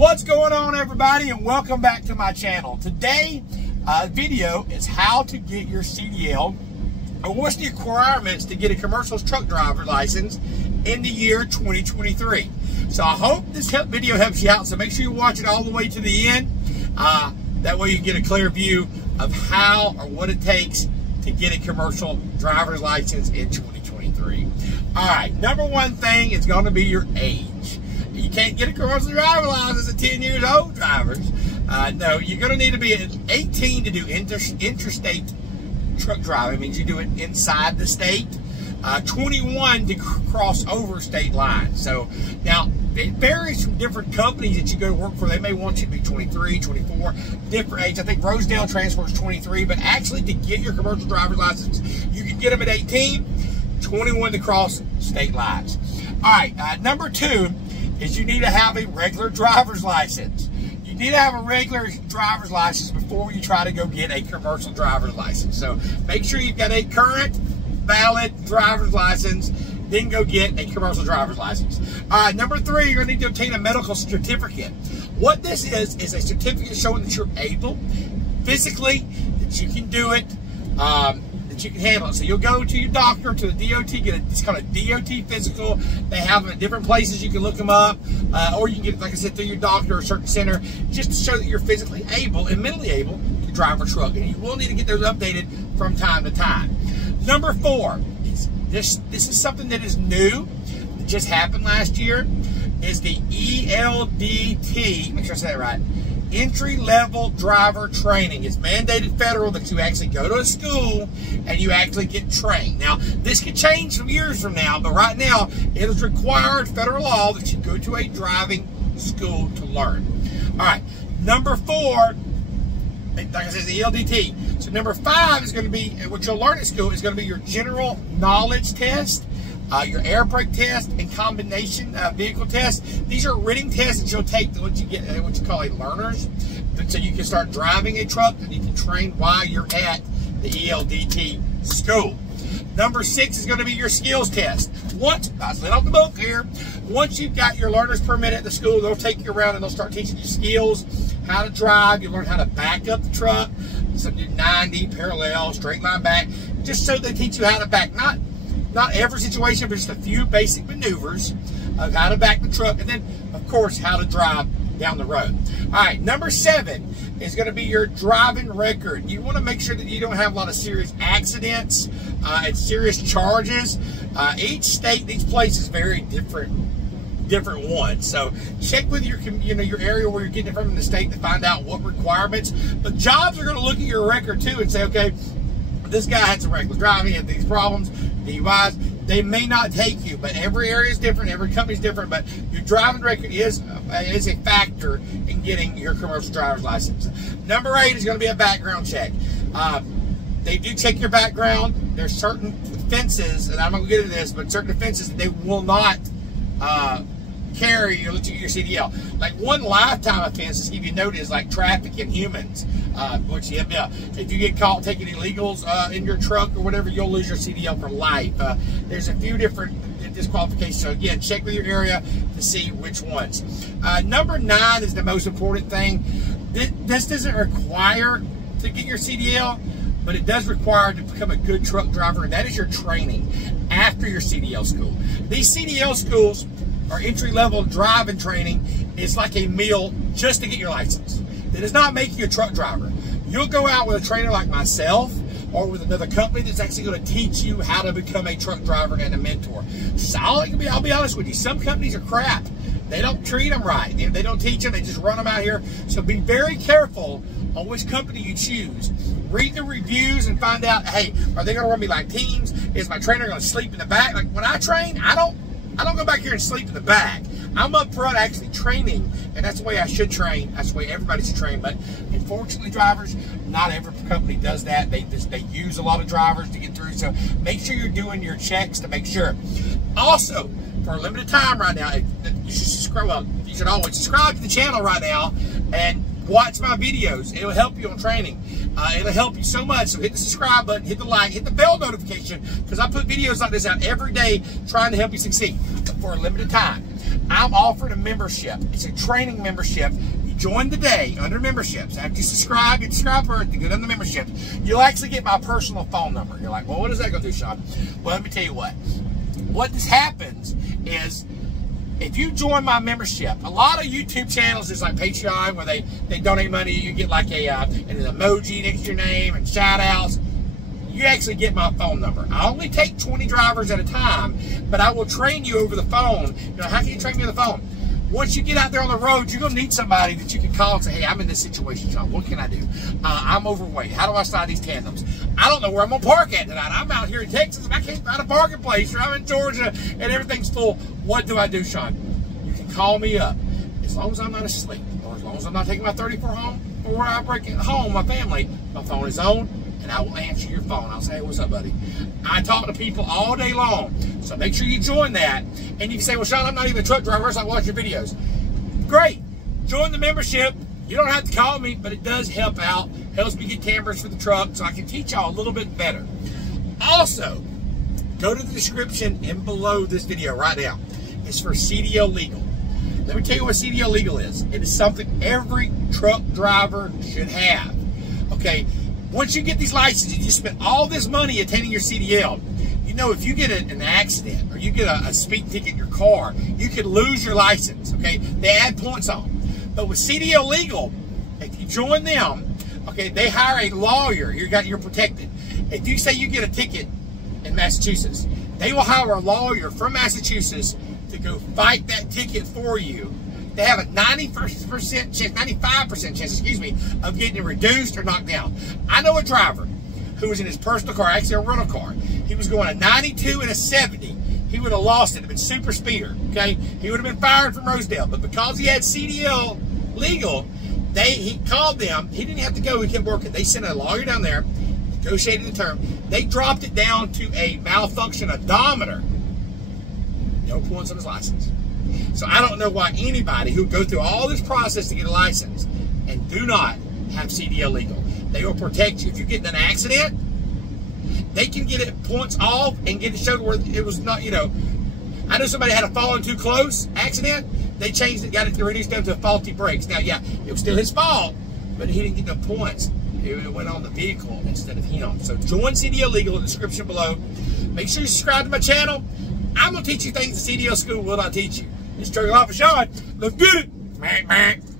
What's going on, everybody, and welcome back to my channel. Today video is how to get your CDL, or what's the requirements to get a commercial truck driver license in the year 2023. So I hope this video helps you out, so make sure you watch it all the way to the end. That way you can get a clear view of how or what it takes to get a commercial driver's license in 2023. All right, number one thing is going to be your age. You can't get a commercial driver's license at 10 years old, drivers. No, you're going to need to be 18 to do interstate truck driving. It means you do it inside the state. 21 to cross over state lines. So now it varies from different companies that you go to work for. They may want you to be 23, 24, different age. I think Rosedale Transport is 23, but actually to get your commercial driver's license, you can get them at 18, 21 to cross state lines. All right, number two is you need to have a regular driver's license. You need to have a regular driver's license before you try to go get a commercial driver's license. So make sure you've got a current, valid driver's license, then go get a commercial driver's license. Number three, you're gonna need to obtain a medical certificate. What this is a certificate showing that you're able, physically, that you can do it, that you can handle it. So you'll go to your doctor, to the DOT, get it's called a DOT physical. They have them at different places. You can look them up, or you can get it, like I said, through your doctor or a certain center, just to show that you're physically able and mentally able to drive a truck. And you will need to get those updated from time to time. Number four, this is something that is new, that just happened last year, is the ELDT, make sure I say that right, entry-level driver training. It's mandated federal that you actually go to a school and you actually get trained. Now, this could change some years from now, but right now, it is required federal law that you go to a driving school to learn. All right, number four, like I said, the ELDT. So number five is going to be, what you'll learn at school is going to be your general knowledge test, your air brake test, and combination vehicle test. These are written tests that you'll take to what you call a learner's, so you can start driving a truck and you can train while you're at the ELDT school. Number six is going to be your skills test. Once, I slid off the book here, once you've got your learner's permit at the school, they'll take you around and they'll start teaching you skills, how to drive. You learn how to back up the truck, so do 90, parallel, straight line back, just so they teach you how to back. Not every situation, but just a few basic maneuvers of how to back the truck, and then, of course, how to drive down the road. All right, number seven is going to be your driving record. You want to make sure that you don't have a lot of serious accidents and serious charges. Each state, each place is very different ones. So check with your area where you're getting it from in the state to find out what requirements. But jobs are going to look at your record too and say, okay, this guy had some reckless driving, he had these problems, DUIs. They may not take you, but every area is different, every company is different, but your driving record is a factor in getting your commercial driver's license. Number eight is going to be a background check. They do check your background. There's certain offenses, and I'm not going to get into this, but certain offenses that they will not carry or let you get your CDL. Like one lifetime offense, to give you notice, like trafficking humans, which if you get caught taking illegals in your truck or whatever, you'll lose your CDL for life. There's a few different disqualifications. So again, check with your area to see which ones. Number nine is the most important thing. This doesn't require to get your CDL, but it does require to become a good truck driver, and that is your training after your CDL school. These CDL schools, or entry-level driving training, is like a meal just to get your license. It does not make you a truck driver. You'll go out with a trainer like myself or with another company that's actually going to teach you how to become a truck driver and a mentor. So I'll be honest with you, some companies are crap. They don't treat them right. They don't teach them, they just run them out here. So be very careful on which company you choose. Read the reviews and find out, hey, are they going to run me like teams? Is my trainer going to sleep in the back? Like when I train, I don't go back here and sleep in the back. I'm up front actually training, and that's the way I should train. That's the way everybody should train. But unfortunately, drivers, not every company does that. They use a lot of drivers to get through. So make sure you're doing your checks to make sure. Also, for a limited time right now, you should subscribe. Well, you should always subscribe to the channel right now and watch my videos. It'll help you on training. It'll help you so much. So hit the subscribe button, hit the like, hit the bell notification, because I put videos like this out every day trying to help you succeed, but for a limited time. I'm offering a membership. It's a training membership. You join today under memberships. After you subscribe, first, you go down the membership. You'll actually get my personal phone number. You're like, well, what is that going to do, Sean? Well, let me tell you what. What this happens is, if you join my membership, a lot of YouTube channels is like Patreon, where they donate money. You get like an emoji next to your name and shout outs. You actually get my phone number. I only take 20 drivers at a time, but I will train you over the phone. You know, how can you train me on the phone? Once you get out there on the road, you're going to need somebody that you can call and say, hey, I'm in this situation, Sean. What can I do? I'm overweight. How do I slide these tandems? I don't know where I'm going to park at tonight. I'm out here in Texas and I can't find a parking place, or I'm in Georgia and everything's full. What do I do, Sean? You can call me up. As long as I'm not asleep, or as long as I'm not taking my 34 home, or where I break it home, my family, my phone is on, and I will answer your phone. I'll say, hey, what's up, buddy? I talk to people all day long, so make sure you join that. And you can say, well, Sean, I'm not even a truck driver, so I watch your videos. Great. Join the membership. You don't have to call me, but it does help out. Helps me get cameras for the truck, so I can teach y'all a little bit better. Also, go to the description and below this video right now. It's for CDL legal. Let me tell you what CDL legal is. It is something every truck driver should have. Okay? Once you get these licenses, you spend all this money attaining your CDL. You know, if you get an accident or you get a speed ticket in your car, you could lose your license, okay? They add points on. But with CDL legal, if you join them, okay, they hire a lawyer. You're protected. If you say you get a ticket in Massachusetts, they will hire a lawyer from Massachusetts to go fight that ticket for you. They have a 95% chance, excuse me, of getting it reduced or knocked down. I know a driver who was in his personal car, actually a rental car. He was going a 92 and a 70. He would have lost it. It'd been super speeder, okay? He would have been fired from Rosedale. But because he had CDL legal, he called them. He didn't have to go. He kept working. They sent a lawyer down there, negotiated the term. They dropped it down to a malfunction odometer. No points on his license. So I don't know why anybody who would go through all this process to get a license and do not have CDL legal. They will protect you. If you get in an accident, they can get it points off and get it showed where it was not, you know. I know somebody had a falling too close accident. They changed it, got it reduced down to faulty brakes. Now, yeah, it was still his fault, but he didn't get no points. It went on the vehicle instead of him. So join CDL legal in the description below. Make sure you subscribe to my channel. I'm going to teach you things the CDL school will not teach you. It's Trucking Life with Sean. Let's get it.